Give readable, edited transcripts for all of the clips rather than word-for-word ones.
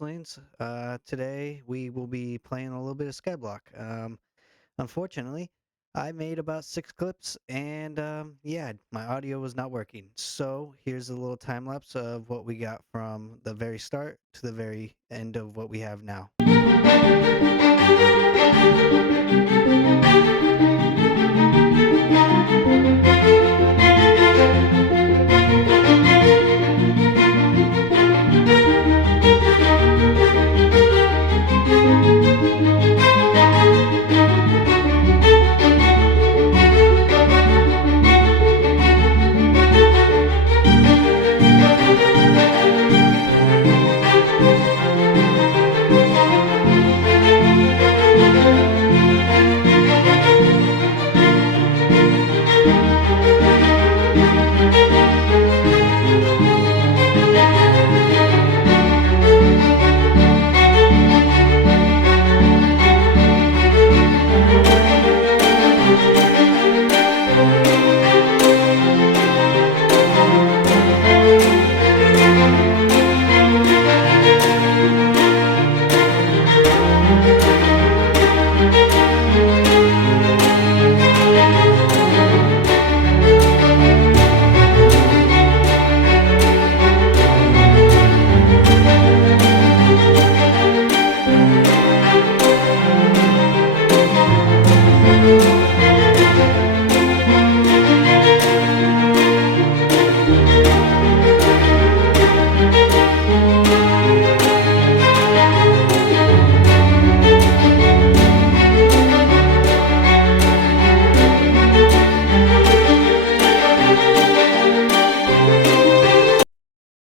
Earthlings. Today we will be playing a little bit of Skyblock. Unfortunately, I made about 6 clips and yeah, my audio was not working. So here's a little time lapse of what we got from the very start to the very end of what we have now.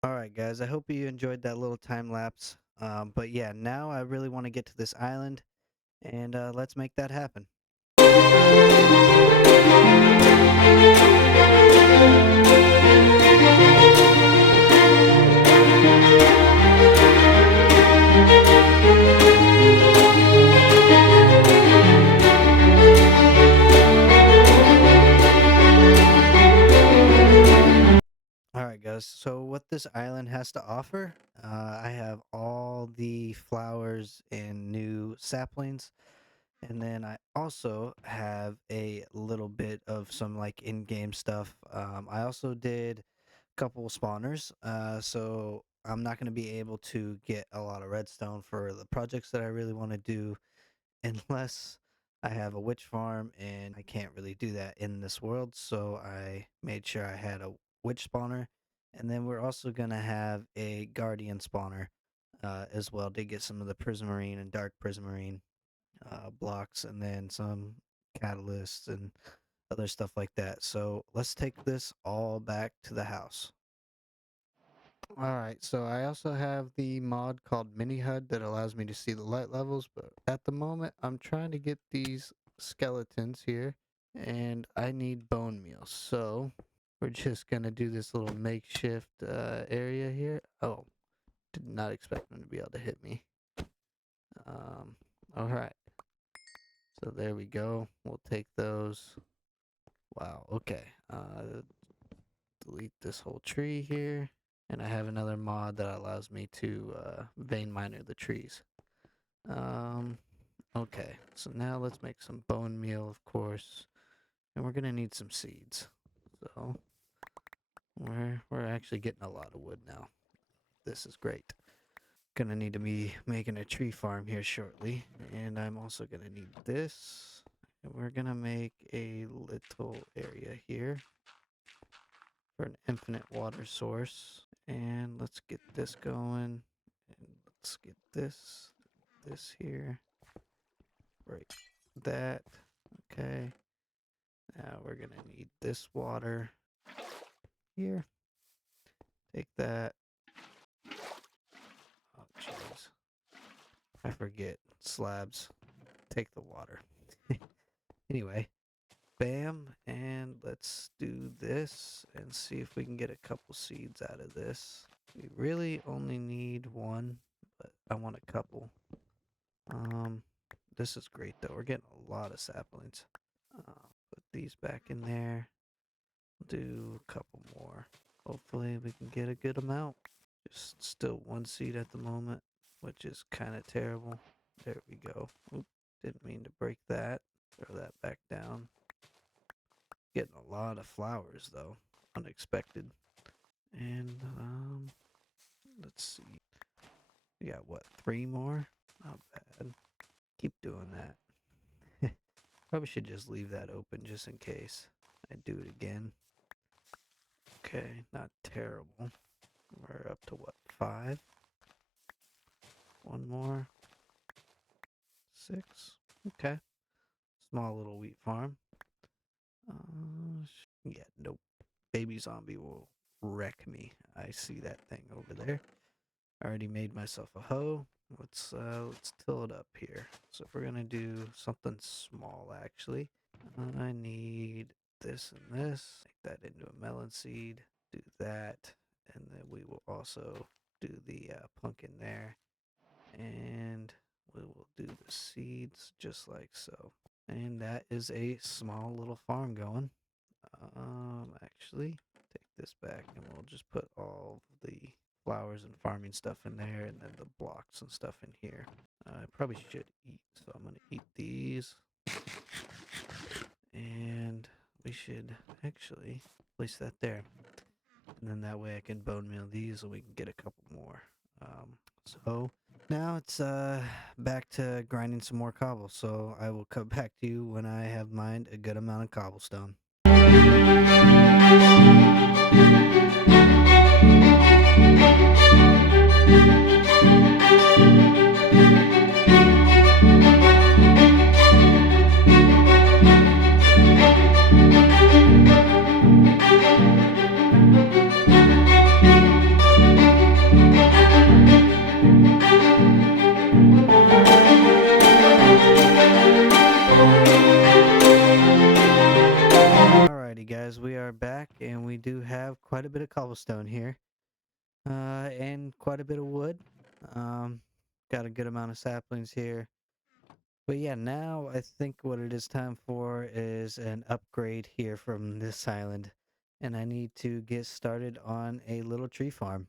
All right, guys, I hope you enjoyed that little time lapse. But yeah, now I really want to get to this island and let's make that happen. All right, guys. So what this island has to offer, I have all the flowers and new saplings, and then I also have a little bit of some like in-game stuff. I also did a couple spawners, so I'm not going to be able to get a lot of redstone for the projects that I really want to do unless I have a witch farm, and I can't really do that in this world, so I made sure I had a witch spawner. And then we're also gonna have a guardian spawner as well to get some of the prismarine and dark prismarine blocks, and then some catalysts and other stuff like that. So let's take this all back to the house. Alright, so I also have the mod called Mini HUD that allows me to see the light levels, but at the moment I'm trying to get these skeletons here and I need bone meal. So we're just gonna do this little makeshift area here. Oh, did not expect them to be able to hit me. Alright, so there we go. We'll take those. Wow, okay. Delete this whole tree here. And I have another mod that allows me to vein miner the trees. Okay, so now let's make some bone meal, of course, and we're gonna need some seeds. So we're actually getting a lot of wood now. This is great. Gonna need to be making a tree farm here shortly, and I'm also gonna need this. And we're gonna make a little area here for an infinite water source. And let's get this going. And let's get this here. Right. That. Okay. Now we're gonna need this water here. Take that. Oh jeez. I forget. Slabs. Take the water. Anyway. Bam. And let's do this and see if we can get a couple seeds out of this. We really only need one, but I want a couple. This is great though. We're getting a lot of saplings. Put these back in there. Do a couple more. Hopefully we can get a good amount. Just still one seed at the moment. which is kind of terrible. There we go. Oop, didn't mean to break that. Throw that back down. Getting a lot of flowers though. Unexpected. And let's see. We got what, 3 more? Not bad. Keep doing that. Probably should just leave that open just in case I do it again. Okay, not terrible. We're up to what, 5? One more. 6. Okay. Small little wheat farm. Yeah, nope. Baby zombie will wreck me. I see that thing over there. I already made myself a hoe. Let's till it up here. So if we're gonna do something small, actually, I need this and this. Make that into a melon seed. Do that, and then we will also do the pumpkin there, and we will do the seeds just like so. And that is a small little farm going. Actually, take this back and we'll just put all the flowers and farming stuff in there and then the blocks and stuff in here. I probably should eat, so I'm going to eat these. And we should actually place that there. And then that way I can bone meal these and we can get a couple more. So now it's back to grinding some more cobble. So I will come back to you when I have mined a good amount of cobblestone. Alrighty guys, we are back and we do have quite a bit of cobblestone here. And quite a bit of wood. Got a good amount of saplings here. But yeah, now I think what it is time for is an upgrade here from this island. And I need to get started on a little tree farm.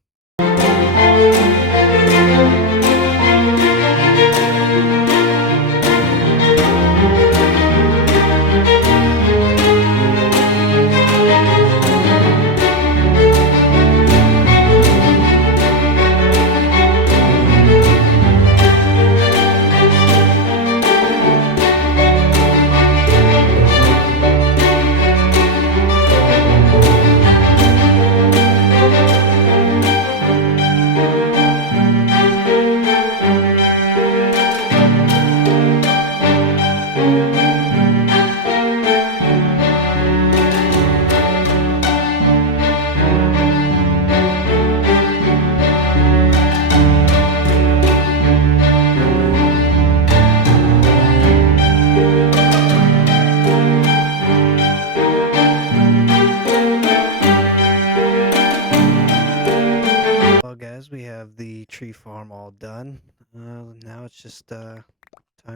Well, guys, we have the tree farm all done. Now it's just time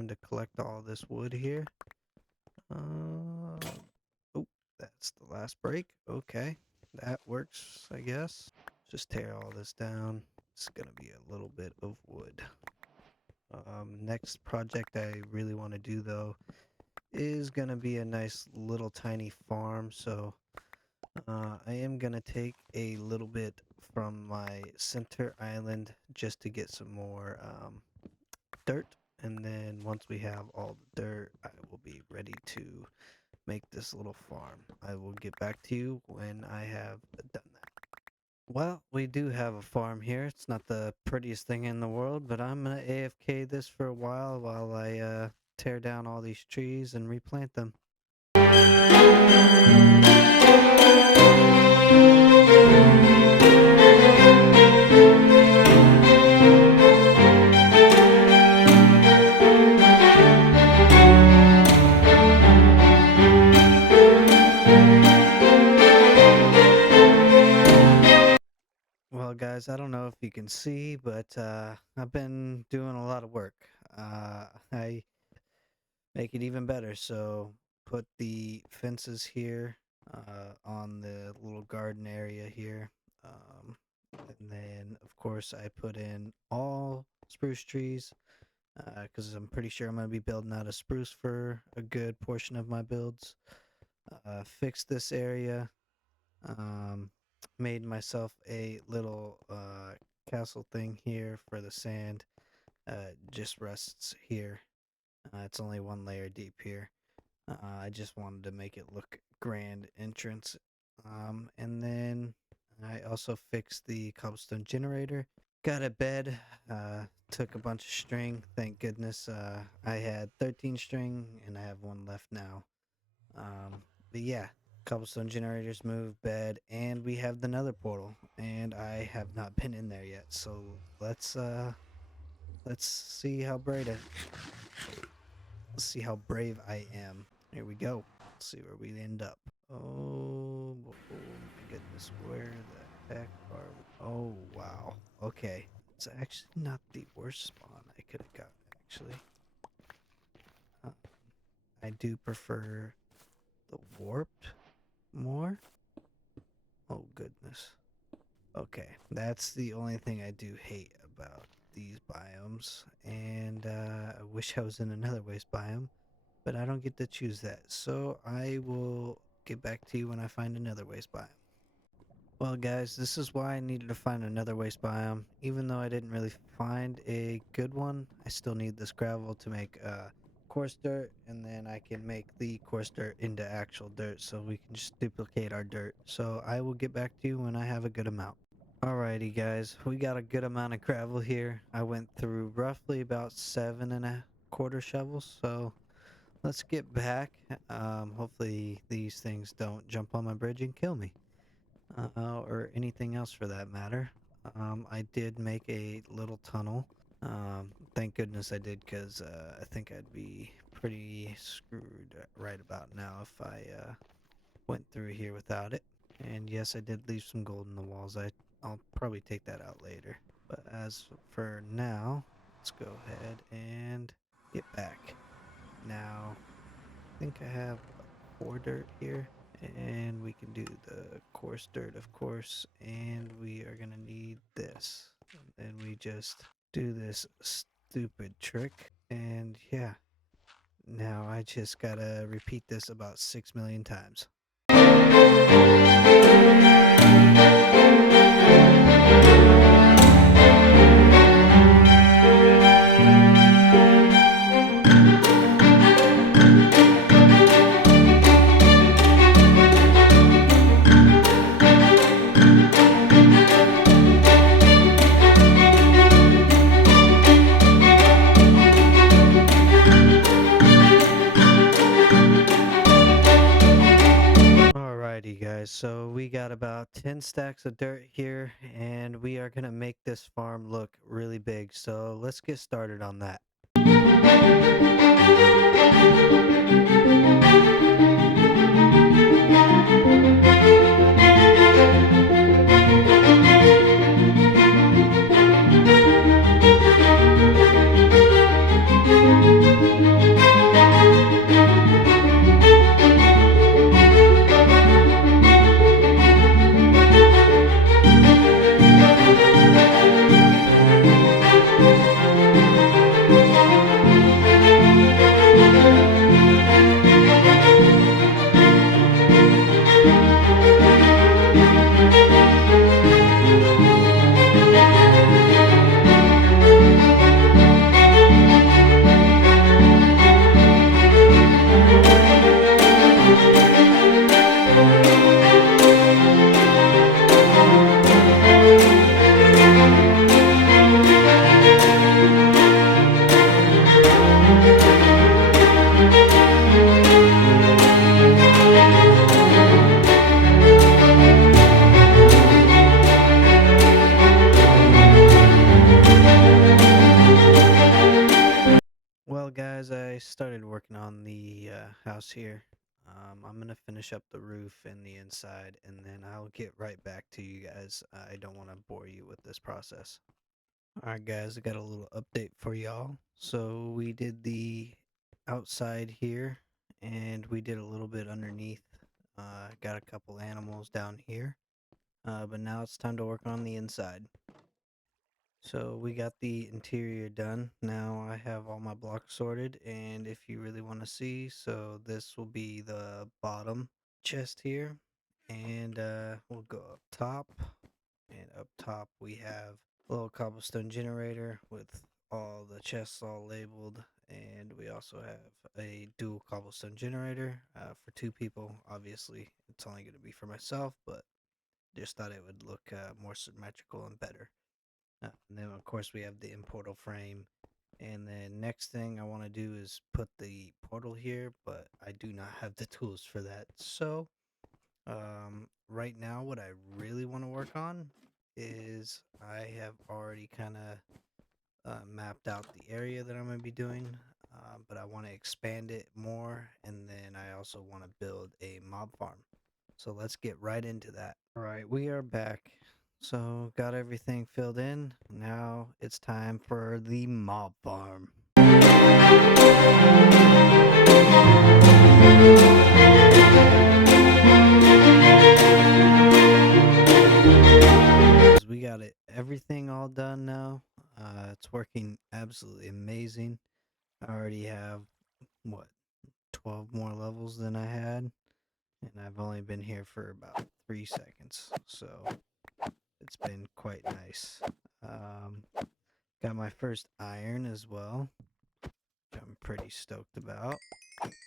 to collect all this wood here. Oh, that's the last break. Okay, that works, I guess. Just tear all this down. It's gonna be a little bit of wood. Next project I really want to do though is gonna be a nice little tiny farm. So I am gonna take a little bit from my center island just to get some more dirt, and then once we have all the dirt, I will be ready to make this little farm. I will get back to you when I have done that. Well, we do have a farm here. It's not the prettiest thing in the world, but I'm gonna AFK this for a while I tear down all these trees and replant them. Well, guys, I don't know if you can see, but I've been doing a lot of work. I make it even better. So put the fences here on the little garden area here. And then, of course, I put in all spruce trees, because I'm pretty sure I'm going to be building out of spruce for a good portion of my builds. Fixed this area. Um, Made myself a little castle thing here for the sand. Just rests here. It's only one layer deep here. I just wanted to make it look grand entrance. And then I also fixed the cobblestone generator. Got a bed. Took a bunch of string. Thank goodness. I had 13 string and I have one left now. But yeah, cobblestone generators moved, bed, and we have the nether portal. And I have not been in there yet. So let's see how brave I am. Here we go. Let's see where we end up. Oh, oh my goodness. Where the heck are we? Oh, wow. Okay. It's actually not the worst spawn I could have gotten, actually. Uh, I do prefer the warped more. Oh, goodness. Okay. That's the only thing I do hate about these biomes. And I wish I was in another waste biome, but I don't get to choose that. So I will get back to you when I find another waste biome. Well, guys, this is why I needed to find another waste biome. Even though I didn't really find a good one, I still need this gravel to make coarse dirt, and then I can make the coarse dirt into actual dirt so we can just duplicate our dirt. So I will get back to you when I have a good amount. Alrighty, guys, we got a good amount of gravel here. I went through roughly about 7.25 shovels, so let's get back. Hopefully these things don't jump on my bridge and kill me. Or anything else for that matter. I did make a little tunnel. Thank goodness I did, because I think I'd be pretty screwed right about now if I went through here without it. And yes, I did leave some gold in the walls. I'll probably take that out later. But as for now, let's go ahead and get back. Now, I think I have 4 dirt here, and we can do the coarse dirt, of course, and we are gonna need this. And then we just do this stupid trick, and yeah, now I just gotta repeat this about 6 million times. Alrighty, guys, so we got about 10 stacks of dirt here, and we are gonna make this farm look really big, so let's get started on that. Well, guys, I started working on the house here. I'm gonna finish up the roof and the inside, and then I'll get right back to you guys. I don't want to bore you with this process. Alright, guys, I got a little update for y'all. So we did the outside here, and we did a little bit underneath. Got a couple animals down here. But now it's time to work on the inside. So we got the interior done. Now I have all my blocks sorted, and if you really want to see, so this will be the bottom chest here, and we'll go up top, and up top we have a little cobblestone generator with all the chests all labeled, and we also have a dual cobblestone generator for two people. Obviously, it's only going to be for myself, but just thought it would look more symmetrical and better. And then of course we have the portal frame. And then next thing I want to do is put the portal here, but I do not have the tools for that. So right now what I really want to work on is I have already kind of mapped out the area that I'm going to be doing, but I want to expand it more, and then I also want to build a mob farm. So let's get right into that. All right, we are back. So got everything filled in. Now it's time for the mob farm. We got it everything all done now. It's working absolutely amazing. I already have what 12 more levels than I had, and I've only been here for about 3 seconds. So it's been quite nice. Um, got my first iron as well, which I'm pretty stoked about.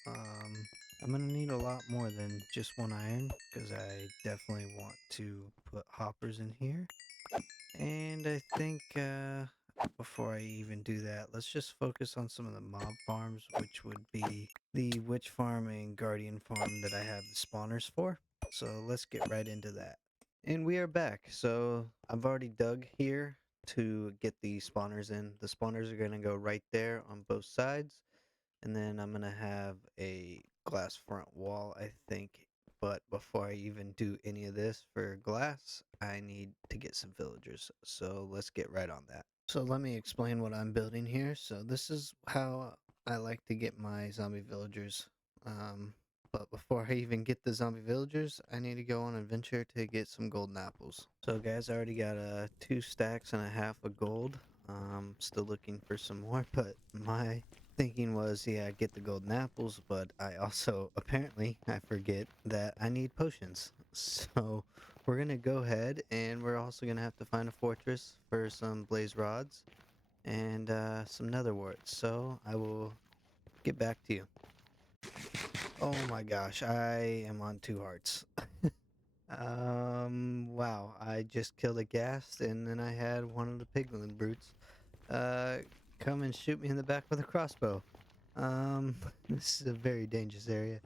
Um, I'm gonna need a lot more than just one iron because I definitely want to put hoppers in here. And I think before I even do that, let's just focus on some of the mob farms, which would be the witch farm and guardian farm that I have the spawners for. So let's get right into that. And we are back. So I've already dug here to get the spawners in. The spawners are going to go right there on both sides. And then I'm going to have a glass front wall, I think. But before I even do any of this for glass, I need to get some villagers. So let's get right on that. So let me explain what I'm building here. So this is how I like to get my zombie villagers. But before I even get the zombie villagers, I need to go on an adventure to get some golden apples. So guys, I already got 2.5 stacks of gold. Still looking for some more, but my thinking was, yeah, get the golden apples, but I also apparently I forget that I need potions. So we're gonna go ahead, and we're also gonna have to find a fortress for some blaze rods and some nether warts. So I will get back to you. Oh my gosh, I am on 2 hearts. Wow, I just killed a ghast, and then I had one of the piglin brutes uh come and shoot me in the back with a crossbow. Um, this is a very dangerous area.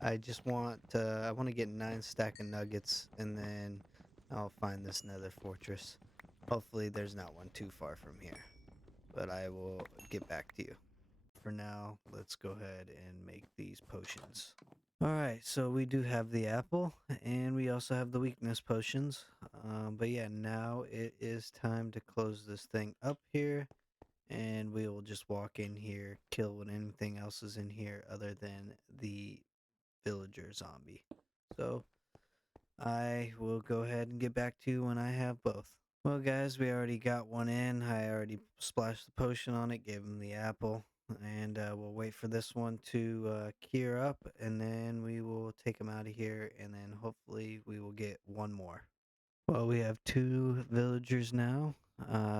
I want to get 9 stack of nuggets, and then I'll find this nether fortress. Hopefully there's not one too far from here, but I will get back to you. For now, let's go ahead and make these potions. Alright, so we do have the apple, and we also have the weakness potions. But yeah, now it is time to close this thing up here, and we will just walk in here, kill what anything else is in here other than the villager zombie. So I will go ahead and get back to you when I have both. Well, guys, we already got one in. I already splashed the potion on it, gave him the apple, and we'll wait for this one to cure up, and then we will take him out of here, and then hopefully we will get one more. Well, we have 2 villagers now,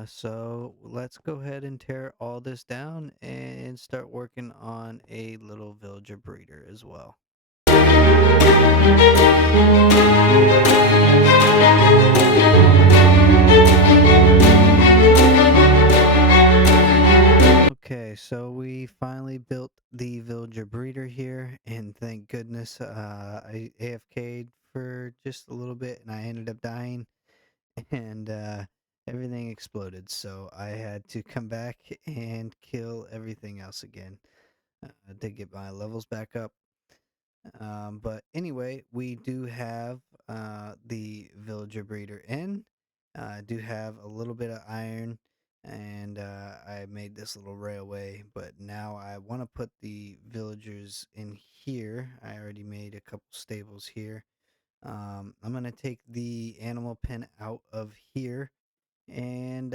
so let's go ahead and tear all this down and start working on a little villager breeder as well. Okay, so we finally built the villager breeder here, and thank goodness I AFK'd for just a little bit, and I ended up dying, and everything exploded. So I had to come back and kill everything else again to get my levels back up. But anyway, we do have the villager breeder in. I do have a little bit of iron, and I made this little railway. But now I want to put the villagers in here. I already made a couple stables here. I'm gonna take the animal pen out of here, and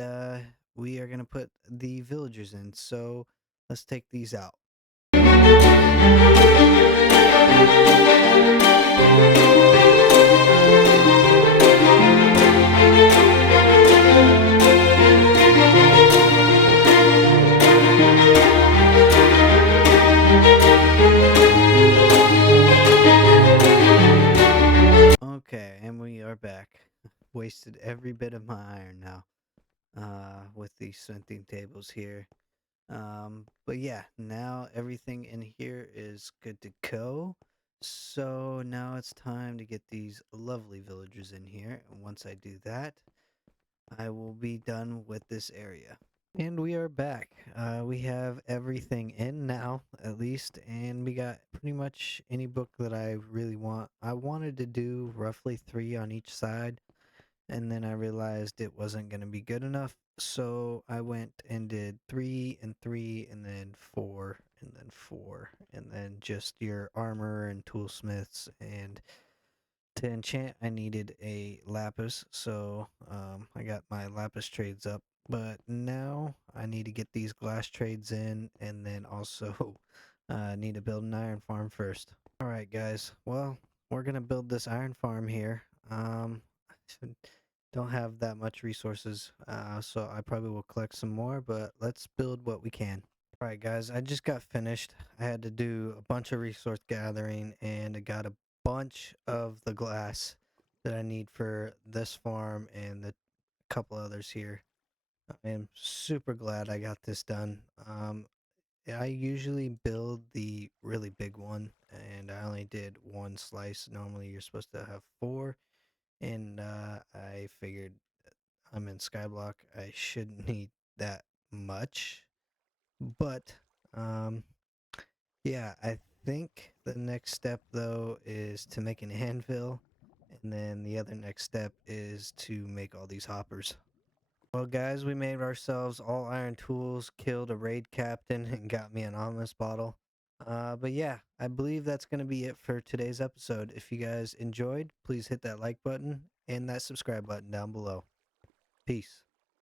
we are gonna put the villagers in. So let's take these out. Okay, and we are back. Wasted every bit of my iron now with these smithing tables here. But yeah, now everything in here is good to go. So now it's time to get these lovely villagers in here. And once I do that, I will be done with this area. And we are back. We have everything in now, at least, and we got pretty much any book that I really want. I wanted to do roughly three on each side, and then I realized it wasn't going to be good enough. So I went and did three and three, and then four, and then four, and then just your armor and toolsmiths. And to enchant, I needed a lapis, so I got my lapis trades up. But now I need to get these glass trades in, and then also need to build an iron farm first. All right, guys. Well, we're gonna build this iron farm here. Don't have that much resources, so I probably will collect some more. But let's build what we can. All right, guys. I just got finished. I had to do a bunch of resource gathering, and I got a bunch of the glass that I need for this farm and the couple others here. I am super glad I got this done. I usually build the really big one, and I only did one slice. Normally, you're supposed to have four, and I figured I'm in Skyblock. I shouldn't need that much, but um, yeah, I think the next step though is to make an anvil, and then the other next step is to make all these hoppers. Well, guys, we made ourselves all iron tools, killed a raid captain, and got me an ominous bottle. But yeah, I believe that's going to be it for today's episode. If you guys enjoyed, please hit that like button and that subscribe button down below. Peace.